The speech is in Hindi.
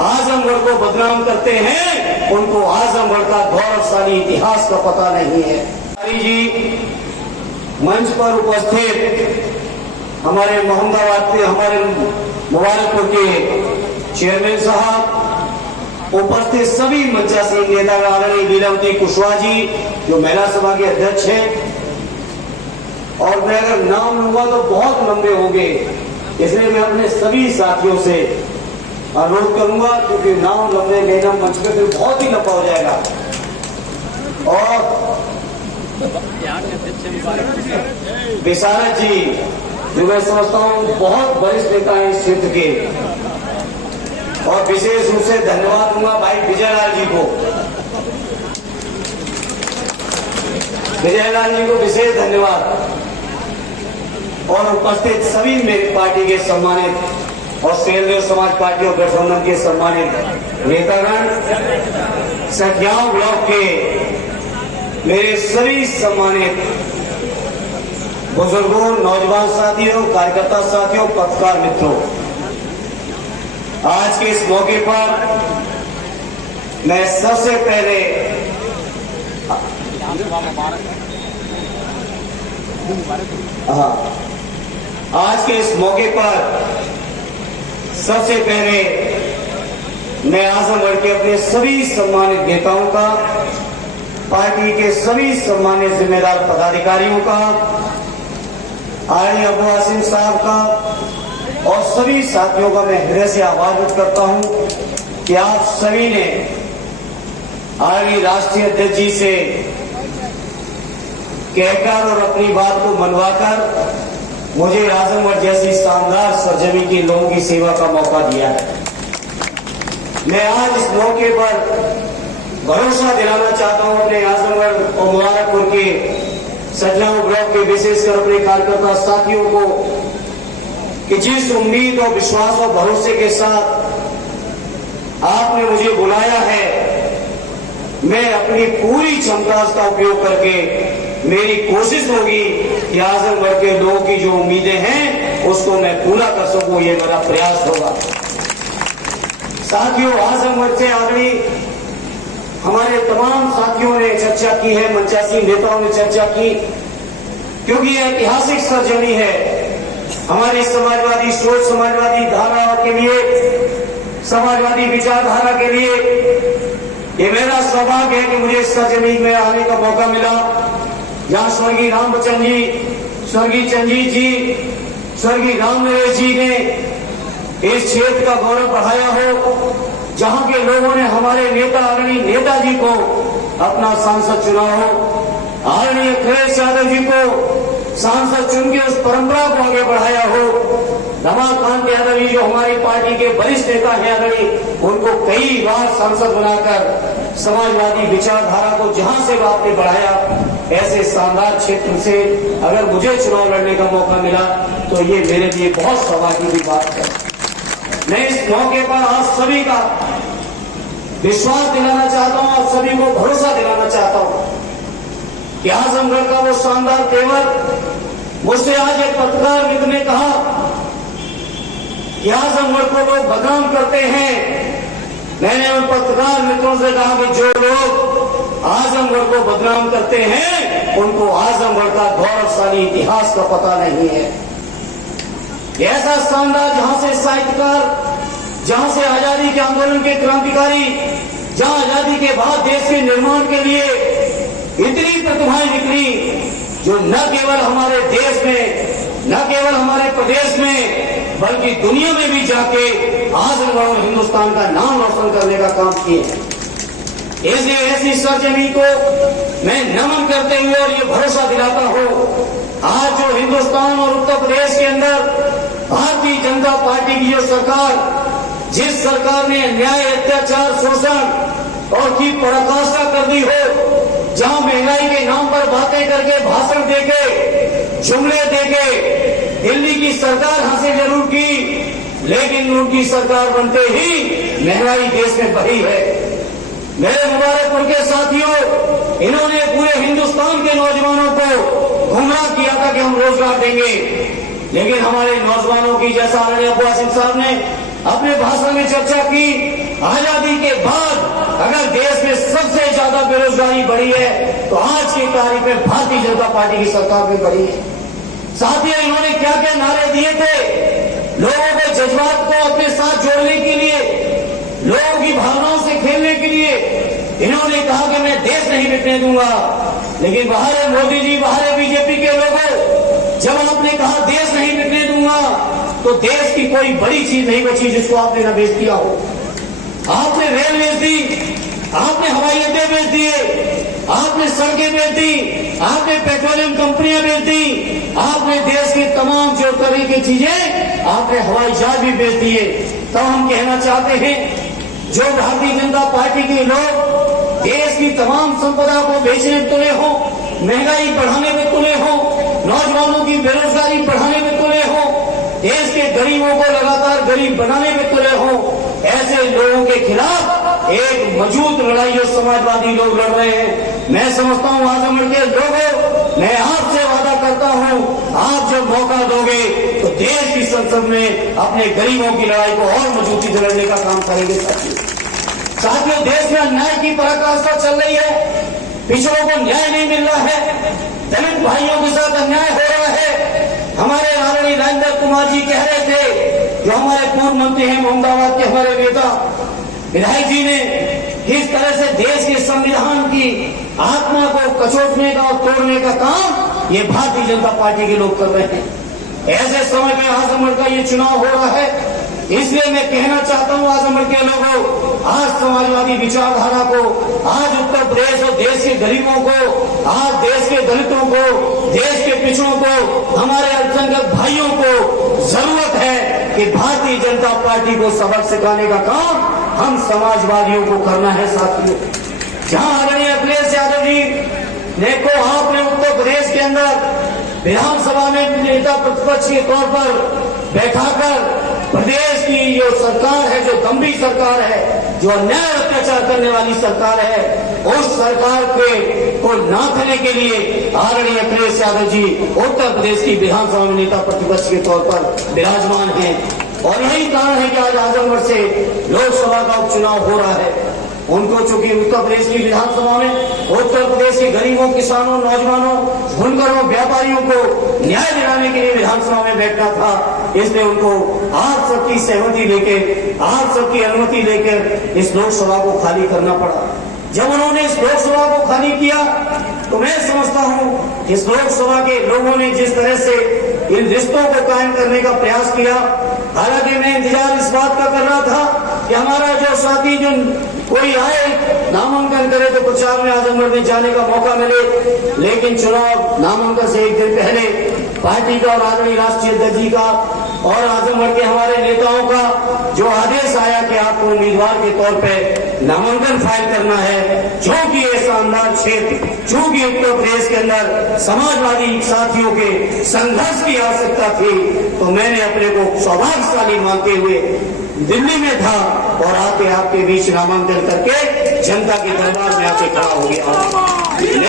आजमगढ़ को बदनाम करते हैं, उनको आजमगढ़ का गौरवशाली इतिहास का पता नहीं है। जी मंच पर उपस्थित हमारे मोहम्मदाबाद के, हमारे मुबारकपुर के चेयरमैन साहब, उपस्थित सभी मंचासीन नेता आदरणीय लीलावती कुशवाहा जी जो महिला सभा के अध्यक्ष हैं, और मैं अगर नाम लूंगा तो बहुत लंबे होंगे, इसलिए मैं अपने सभी साथियों से अनुरोध करूंगा, क्योंकि नाम लंबे लेना मंच पे फिर बहुत ही लंबा हो जाएगा। और विशारद जी जो मैं समझता हूँ बहुत वरिष्ठ नेता हैं इस क्षेत्र के, और विशेष रूप से धन्यवाद दूंगा भाई विजयलाल जी को, विजयलाल जी को विशेष धन्यवाद, और उपस्थित सभी मेरी पार्टी के सम्मानित और शेरदेव समाज पार्टी और गठबंधन के सम्मानित नेतागण, सखियाओं ब्लॉक के मेरे सभी सम्मानित बुजुर्गों, नौजवान साथियों, कार्यकर्ता साथियों, पत्रकार मित्रों, आज के इस मौके पर मैं सबसे पहले आज के इस मौके पर सबसे पहले मैं आजमगढ़ के अपने सभी सम्मानित नेताओं का, पार्टी के सभी सम्मानित जिम्मेदार पदाधिकारियों का, आदरणीय अबू आसिम साहब का और सभी साथियों का मैं हृदय से आभार व्यक्त करता हूं कि आप सभी ने आदरणीय राष्ट्रीय अध्यक्ष जी से कहकर और अपनी बात को मनवाकर मुझे आजमगढ़ जैसी शानदार सरजमी के लोगों की सेवा का मौका दिया है। मैं आज इस मौके पर भरोसा दिलाना चाहता हूं अपने आजमगढ़ और मुबारकपुर के सखियाओं ब्लॉक के, विशेषकर अपने कार्यकर्ता साथियों को, कि जिस उम्मीद और विश्वास और भरोसे के साथ आपने मुझे बुलाया है, मैं अपनी पूरी क्षमता का उपयोग करके मेरी कोशिश होगी कि आजमगढ़ के लोगों की जो उम्मीदें हैं उसको मैं पूरा कर सकूं, ये मेरा प्रयास होगा। साथियों, आजमगढ़ से आदरणीय हमारे तमाम साथियों ने चर्चा की है, मंचासी नेताओं ने चर्चा की, क्योंकि यह ऐतिहासिक सरजमी है हमारी समाजवादी सोच, समाजवादी धारा के लिए, समाजवादी विचारधारा के लिए। ये मेरा सौभाग्य है कि मुझे इस सरजमी में आने का मौका मिला, जहां स्वर्गीय रामबच्चन जी, स्वर्गीय चंजीत जी, स्वर्गीय राम नरेश जी ने इस क्षेत्र का गौरव बढ़ाया हो, जहां के लोगों ने हमारे नेता आदरणीय नेताजी को अपना सांसद चुना हो, आदरणीय अखिलेश यादव जी को सांसद चुन के उस परंपरा को आगे बढ़ाया हो, रमाकांत यादव जी जो हमारी पार्टी के वरिष्ठ नेता हैं आदरणीय, उनको कई बार सांसद बनाकर समाजवादी विचारधारा को जहां से आपने बढ़ाया, ऐसे शानदार क्षेत्र से अगर मुझे चुनाव लड़ने का मौका मिला तो ये मेरे लिए बहुत सौभाग्य की बात है। मैं इस मौके पर आप सभी का विश्वास दिलाना चाहता हूं, आप सभी को भरोसा दिलाना चाहता हूं कि आजमगढ़ का वो शानदार तेवर, मुझसे आज एक पत्रकार मित्र ने कहा कि आजमगढ़ को लोग बदनाम करते हैं। मैंने उन पत्रकार मित्रों से कहा कि जो लोग आजमगढ़ को बदनाम करते हैं उनको आजमगढ़ का गौरवशाली इतिहास का पता नहीं है। ऐसा शानदार, जहां से साहित्यकार, जहां से आजादी के आंदोलन के क्रांतिकारी, जहां आजादी के बाद देश के निर्माण के लिए इतनी प्रतिभाएं निकली, जो न केवल हमारे देश में, न केवल हमारे प्रदेश में, बल्कि दुनिया में भी जाके आजमगढ़ और हिंदुस्तान का नाम रोशन करने का काम किए हैं। इसलिए ऐसी सरजमी को मैं नमन करते हुए और ये भरोसा दिलाता हूं, आज जो हिंदुस्तान और उत्तर प्रदेश के अंदर भारतीय जनता पार्टी की जो सरकार, जिस सरकार ने अन्याय, अत्याचार, शोषण और की पराकाष्ठा कर दी हो, जहां महंगाई के नाम पर बातें करके, भाषण देके, जुमले देके दिल्ली की सरकार हासिल जरूर की, लेकिन उनकी सरकार बनते ही महंगाई देश में बढ़ी है। मेरे मुबारकपुर के साथियों, इन्होंने पूरे हिंदुस्तान के नौजवानों को गुमराह किया था कि हम रोजगार देंगे, लेकिन हमारे नौजवानों की, जैसा आदरणीय अबू आसिम साहब ने अपने भाषण में चर्चा की, आजादी के बाद अगर देश में सबसे ज्यादा बेरोजगारी बढ़ी है तो आज की तारीख में भारतीय जनता पार्टी की सरकार में बढ़ी है। साथियों, इन्होंने क्या क्या नारे दिए थे लोगों के जज्बात को अपने साथ जोड़ने के लिए, लोगों की भावनाओं से खेलने के लिए। इन्होंने कहा कि मैं देश नहीं बिकने दूंगा, लेकिन बाहर है मोदी जी, बाहर है बीजेपी के लोगों, जब आपने कहा देश नहीं बिकने दूंगा तो देश की कोई बड़ी चीज नहीं बची जिसको आपने न बेच दिया हो। आपने रेल बेच दी, आपने हवाई अड्डे बेच दिए, आपने सड़कें बेच दी, आपने पेट्रोलियम कंपनियां बेच दी, आपने देश की तमाम जो तरह की चीजें, आपने हवाई जहाज भी बेच दिए। तो हम कहना चाहते हैं, जो भारतीय जनता पार्टी के लोग देश की तमाम संपदा को बेचने में तुले हो, महंगाई बढ़ाने में तुले हो, नौजवानों की बेरोजगारी बढ़ाने में तुले हो, देश के गरीबों को लगातार गरीब बनाने में तुले हो, ऐसे लोगों के खिलाफ एक मजबूत लड़ाई जो समाजवादी लोग लड़ रहे हैं। मैं समझता हूं आजमगढ़ के लोगों, मैं आपसे वादा करता हूं, आप जब मौका दोगे तो देश की संसद में अपने गरीबों की लड़ाई को और मजबूती से लड़ने का काम करेंगे। साथियों, देश में अन्याय की पराकाष्ठा चल रही है, पिछड़ों को न्याय नहीं मिल रहा है, दलित भाइयों के साथ अन्याय हो रहा है। हमारे आदरणीय नरेंद्र कुमार जी कह रहे थे, जो हमारे पूर्व मंत्री हैं मोहम्मदाबाद के हमारे नेता विधायक जी ने, किस तरह से देश के संविधान की आत्मा को कचोटने का और तोड़ने का काम ये भारतीय जनता पार्टी के लोग कर रहे हैं। ऐसे समय में आजमगढ़ का ये चुनाव हो रहा है, इसलिए मैं कहना चाहता हूं आजमगढ़ के लोगों, आज समाजवादी विचारधारा को, आज उत्तर प्रदेश और देश के गरीबों को, आज देश के दलितों को, देश के पिछड़ों को, हमारे अल्पसंख्यक भाइयों को जरूरत है कि भारतीय जनता पार्टी को सबक सिखाने का काम हम समाजवादियों को करना है। साथियों, जहां आदरणीय अखिलेश यादव जी ने को आपने उत्तर प्रदेश के अंदर विधानसभा में नेता प्रतिपक्ष के तौर पर बैठाकर प्रदेश की जो सरकार है, जो गंभीर सरकार है, जो अन्याय अत्याचार करने वाली सरकार है, उस सरकार को नाथने के लिए आदरणीय अखिलेश यादव जी उत्तर प्रदेश की विधानसभा में नेता प्रतिपक्ष के तौर पर विराजमान हैं। और यही कारण है कि आज आजमगढ़ से लोकसभा का उपचुनाव हो रहा है। उनको चूंकि उत्तर प्रदेश की विधानसभा में उत्तर प्रदेश के गरीबों, किसानों, नौजवानों, बुनकरों, व्यापारियों को न्याय दिलाने के लिए विधानसभा में बैठना था, इसलिए उनको आप सबकी सहमति लेकर, आप सबकी अनुमति लेकर इस लोकसभा को खाली करना पड़ा। जब उन्होंने इस लोकसभा को खाली किया तो मैं समझता हूं इस लोकसभा के लोगों ने जिस तरह से इन रिश्तों को कायम करने का प्रयास किया, हालांकि मैं इंतजार इस बात का कर रहा था कि हमारा जो साथी जो कोई आए नामांकन करे तो प्रचार में आजमगढ़ में जाने का मौका मिले, लेकिन चुनाव नामांकन से एक दिन पहले पार्टी का और आदरणीय राष्ट्रीय अध्यक्ष जी का और आजमगढ़ के हमारे नेताओं का जो आदेश आया कि आपको उम्मीदवार के तौर पे नामांकन फाइल करना है, जो कि ये शानदार क्षेत्र, जो कि उत्तर प्रदेश के अंदर समाजवादी साथियों के संघर्ष की आवश्यकता थी, तो मैंने अपने को सौभाग्यशाली मानते हुए दिल्ली में था और आके आपके बीच नामांकन करके जनता के दरबार में आके खड़ा हो गया।